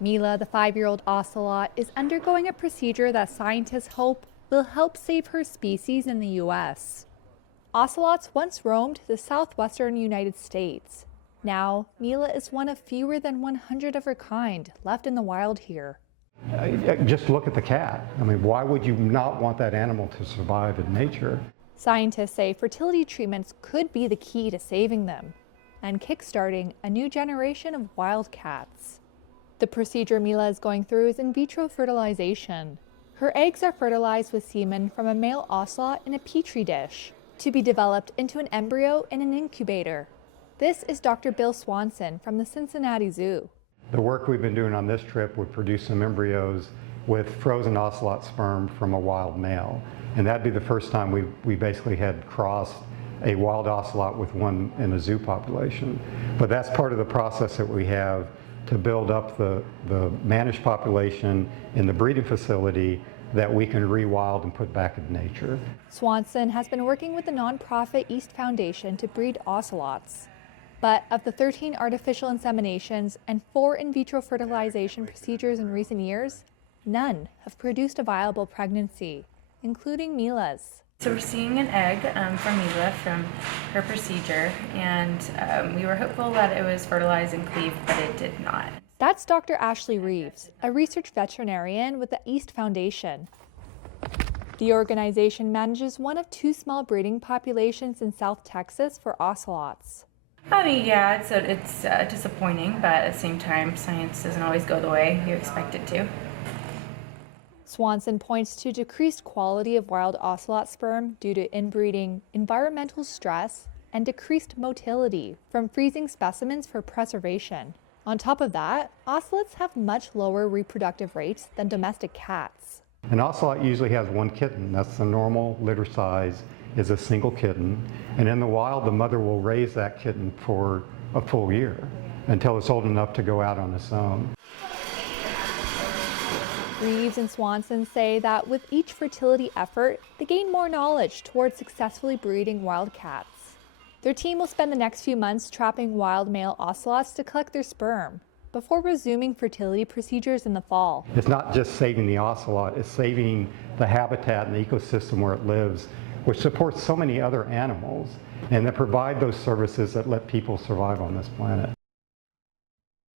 Mila, the 5-year-old ocelot, is undergoing a procedure that scientists hope will help save her species in the U.S. Ocelots once roamed the southwestern United States. Now, Mila is one of fewer than 100 of her kind left in the wild here. Just look at the cat. I mean, why would you not want that animal to survive in nature? Scientists say fertility treatments could be the key to saving them and kickstarting a new generation of wild cats. The procedure Mila is going through is in vitro fertilization. Her eggs are fertilized with semen from a male ocelot in a petri dish to be developed into an embryo in an incubator. This is Dr. Bill Swanson from the Cincinnati Zoo. The work we've been doing on this trip would produce some embryos with frozen ocelot sperm from a wild male. And that'd be the first time we basically had crossed a wild ocelot with one in a zoo population. But that's part of the process that we have to build up the managed population in the breeding facility that we can rewild and put back in nature. Swanson has been working with the nonprofit East Foundation to breed ocelots. But of the 13 artificial inseminations and 4 in vitro fertilization procedures in recent years, none have produced a viable pregnancy, including Mila's. So we're seeing an egg from Mila from her procedure, and we were hopeful that it was fertilized and cleaved, but it did not. That's Dr. Ashley Reeves, a research veterinarian with the East Foundation. The organization manages one of 2 small breeding populations in South Texas for ocelots. I mean, yeah, it's disappointing, but at the same time, science doesn't always go the way you expect it to. Swanson points to decreased quality of wild ocelot sperm due to inbreeding, environmental stress, and decreased motility from freezing specimens for preservation. On top of that, ocelots have much lower reproductive rates than domestic cats. An ocelot usually has 1 kitten. That's the normal litter size, is a single kitten. And in the wild, the mother will raise that kitten for a full year until it's old enough to go out on its own. Reeves and Swanson say that with each fertility effort, they gain more knowledge towards successfully breeding wild cats. Their team will spend the next few months trapping wild male ocelots to collect their sperm before resuming fertility procedures in the fall. It's not just saving the ocelot, it's saving the habitat and the ecosystem where it lives, which supports so many other animals and that provide those services that let people survive on this planet.